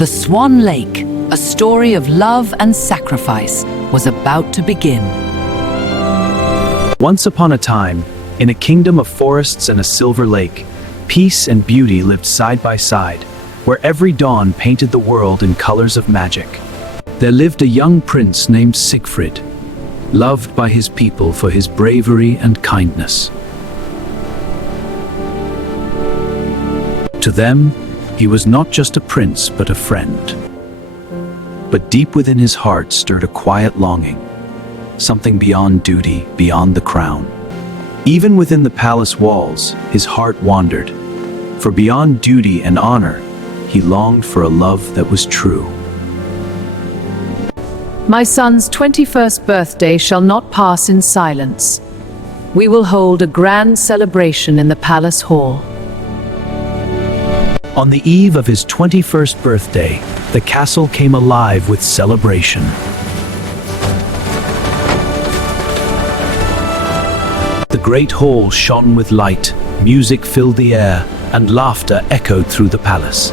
The Swan Lake, a story of love and sacrifice, was about to begin. Once upon a time, in a kingdom of forests and a silver lake, peace and beauty lived side by side, where every dawn painted the world in colors of magic. There lived a young prince named Sigfrid, loved by his people for his bravery and kindness. To them, he was not just a prince, but a friend. But deep within his heart stirred a quiet longing, something beyond duty, beyond the crown. Even within the palace walls, his heart wandered, for beyond duty and honor, he longed for a love that was true. My son's 21st birthday shall not pass in silence. We will hold a grand celebration in the palace hall. On the eve of his 21st birthday, the castle came alive with celebration. The great hall shone with light, music filled the air, and laughter echoed through the palace.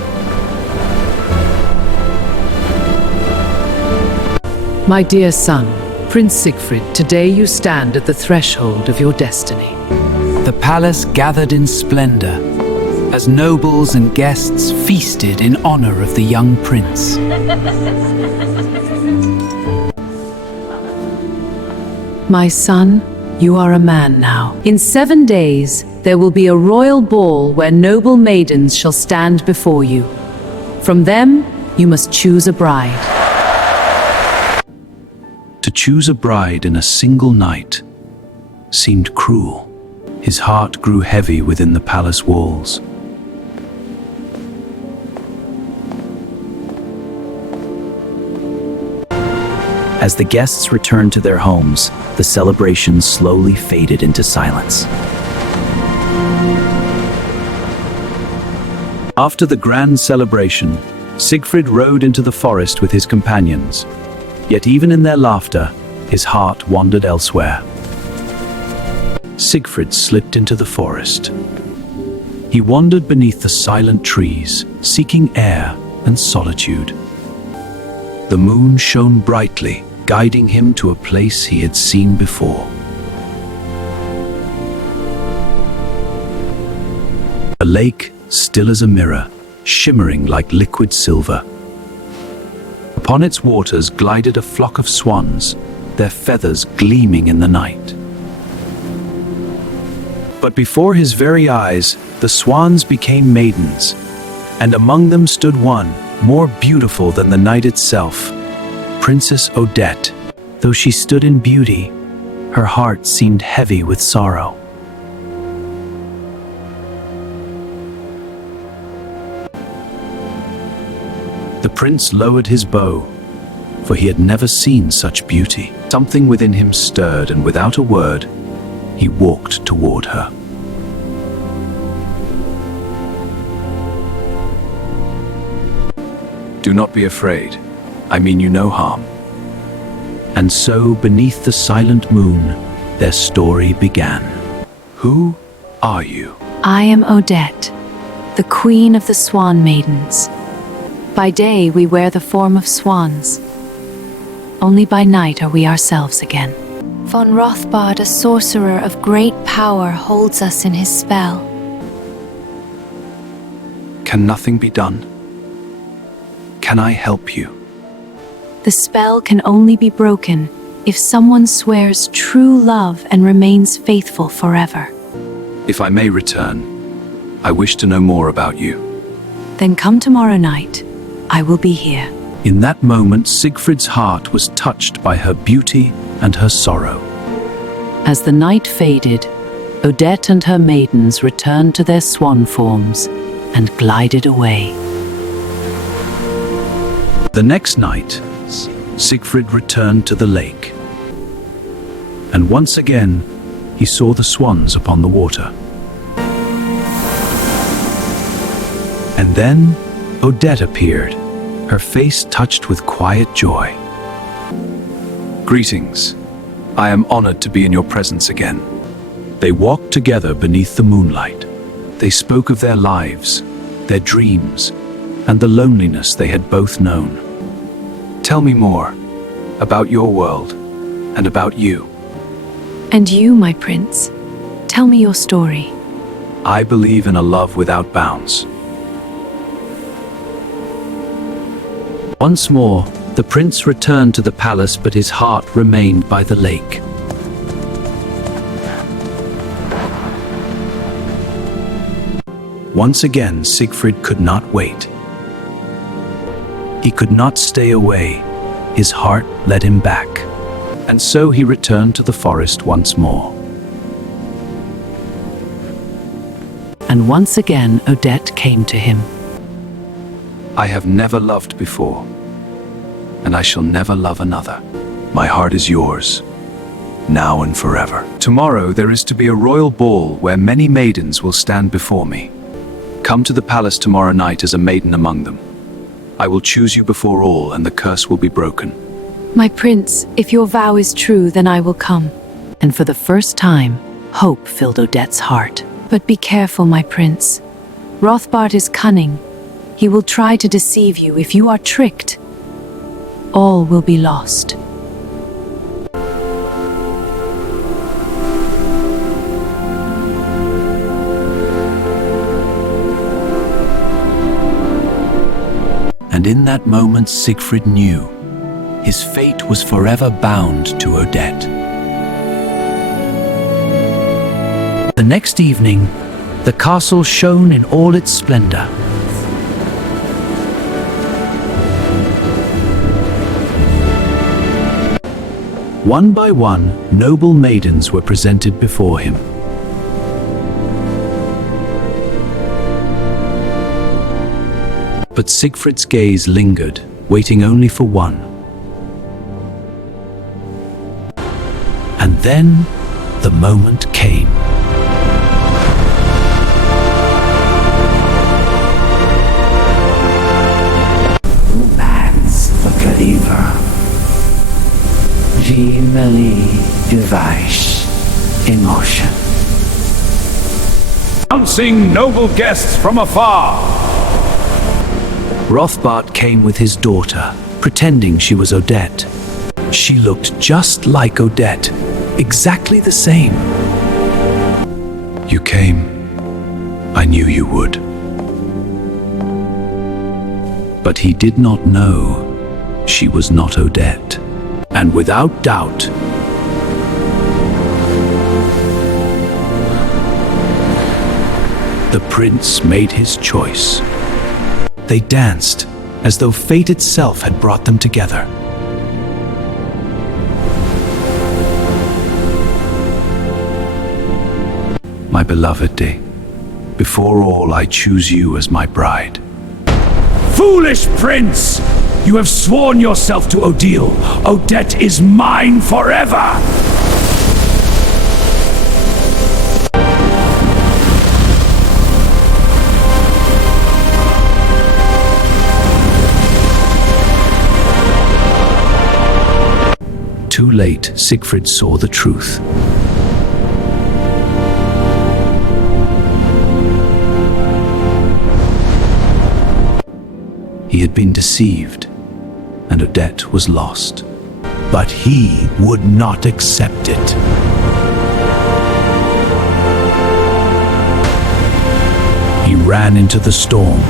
My dear son, Prince Sigfrid, today you stand at the threshold of your destiny. The palace gathered in splendor, as nobles and guests feasted in honor of the young prince. My son, you are a man now. In 7 days, there will be a royal ball where noble maidens shall stand before you. From them, you must choose a bride. To choose a bride in a single night seemed cruel. His heart grew heavy within the palace walls. As the guests returned to their homes, the celebration slowly faded into silence. After the grand celebration, Sigfrid rode into the forest with his companions. Yet even in their laughter, his heart wandered elsewhere. Sigfrid slipped into the forest. He wandered beneath the silent trees, seeking air and solitude. The moon shone brightly, guiding him to a place he had seen before. A lake, still as a mirror, shimmering like liquid silver. Upon its waters glided a flock of swans, their feathers gleaming in the night. But before his very eyes, the swans became maidens, and among them stood one, more beautiful than the night itself, Princess Odette. Though she stood in beauty, her heart seemed heavy with sorrow. The prince lowered his bow, for he had never seen such beauty. Something within him stirred, and without a word, he walked toward her. Do not be afraid. I mean you no harm. And so, beneath the silent moon, their story began. Who are you? I am Odette, the queen of the swan maidens. By day we wear the form of swans. Only by night are we ourselves again. Von Rothbart, a sorcerer of great power, holds us in his spell. Can nothing be done? Can I help you? The spell can only be broken if someone swears true love and remains faithful forever. If I may return, I wish to know more about you. Then come tomorrow night. I will be here. In that moment, Sigfrid's heart was touched by her beauty and her sorrow. As the night faded, Odette and her maidens returned to their swan forms and glided away. The next night, Sigfrid returned to the lake. And once again, he saw the swans upon the water. And then Odette appeared, her face touched with quiet joy. Greetings. I am honored to be in your presence again. They walked together beneath the moonlight. They spoke of their lives, their dreams, and the loneliness they had both known. Tell me more about your world and about you. And you, my prince, tell me your story. I believe in a love without bounds. Once more, the prince returned to the palace, but his heart remained by the lake. Once again, Sigfrid could not wait. He could not stay away. His heart led him back. And so he returned to the forest once more. And once again, Odette came to him. I have never loved before, and I shall never love another. My heart is yours, now and forever. Tomorrow there is to be a royal ball where many maidens will stand before me. Come to the palace tomorrow night as a maiden among them. I will choose you before all, and the curse will be broken. My prince, if your vow is true, then I will come. And for the first time, hope filled Odette's heart. But be careful, my prince. Rothbart is cunning. He will try to deceive you. If you are tricked, all will be lost. And in that moment, Sigfrid knew his fate was forever bound to Odette. The next evening, the castle shone in all its splendor. One by one, noble maidens were presented before him. But Sigfrid's gaze lingered, waiting only for one. And then, the moment came. Man's Gariva. Gimeli device emotion. Announcing noble guests from afar. Rothbart came with his daughter, pretending she was Odette. She looked just like Odette, exactly the same. You came. I knew you would. But he did not know she was not Odette. And without doubt, the prince made his choice. They danced as though fate itself had brought them together. My beloved, before all, I choose you as my bride. Foolish prince! You have sworn yourself to Odile. Odette is mine forever! Too late, Sigfrid saw the truth. He had been deceived, and Odette was lost. But he would not accept it. He ran into the storm.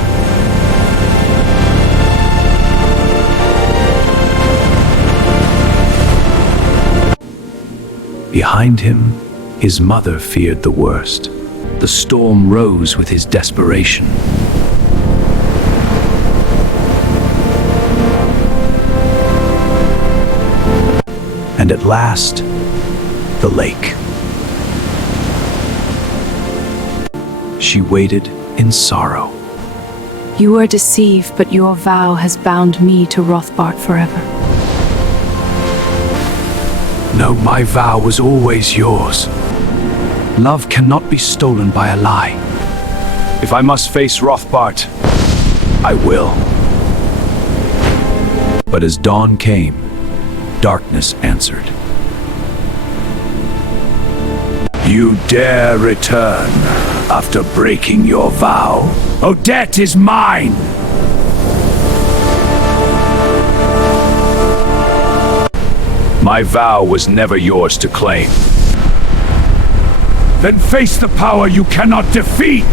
Behind him, his mother feared the worst. The storm rose with his desperation. And at last, the lake. She waited in sorrow. You were deceived, but your vow has bound me to Rothbart forever. No, my vow was always yours. Love cannot be stolen by a lie. If I must face Rothbart, I will. But as dawn came, darkness answered. You dare return after breaking your vow? Odette is mine! My vow was never yours to claim. Then face the power you cannot defeat!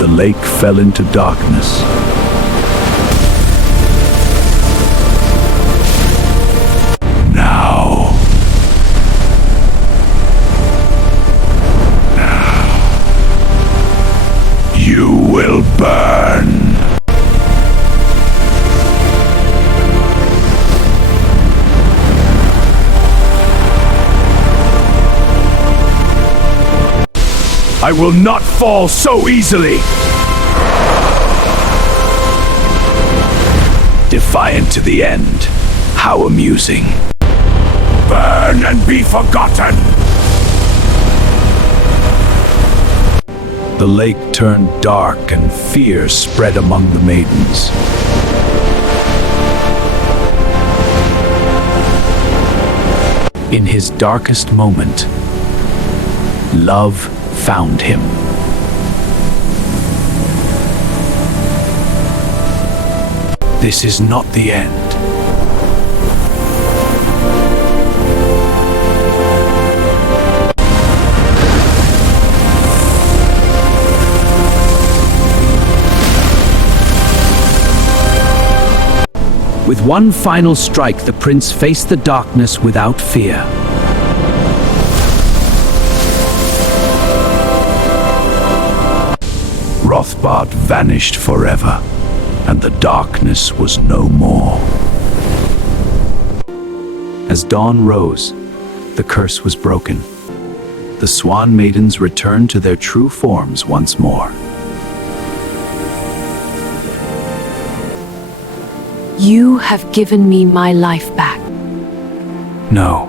The lake fell into darkness. Now, you will burn. I will not fall so easily! Defiant to the end. How amusing. Burn and be forgotten! The lake turned dark and fear spread among the maidens. In his darkest moment, love found him. This is not the end. With one final strike, the prince faced the darkness without fear. Rothbart vanished forever, and the darkness was no more. As dawn rose, the curse was broken. The Swan Maidens returned to their true forms once more. You have given me my life back. No.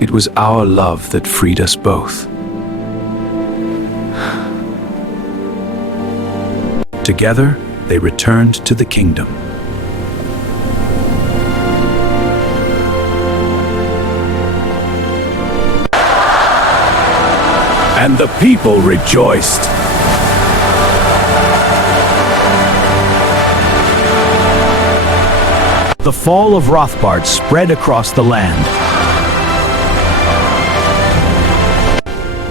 It was our love that freed us both. Together, they returned to the kingdom. And the people rejoiced. The fall of Rothbart spread across the land.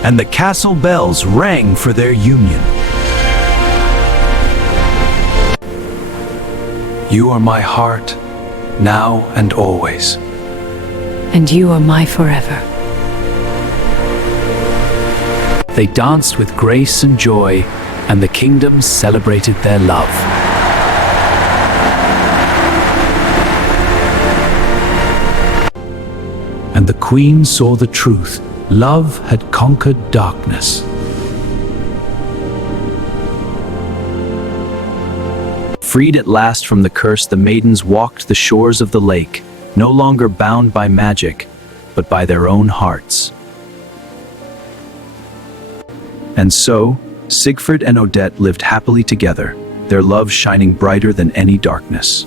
And the castle bells rang for their union. You are my heart, now and always. And you are my forever. They danced with grace and joy, and the kingdom celebrated their love. And the queen saw the truth. Love had conquered darkness. Freed at last from the curse, the maidens walked the shores of the lake, no longer bound by magic, but by their own hearts. And so, Sigfrid and Odette lived happily together, their love shining brighter than any darkness.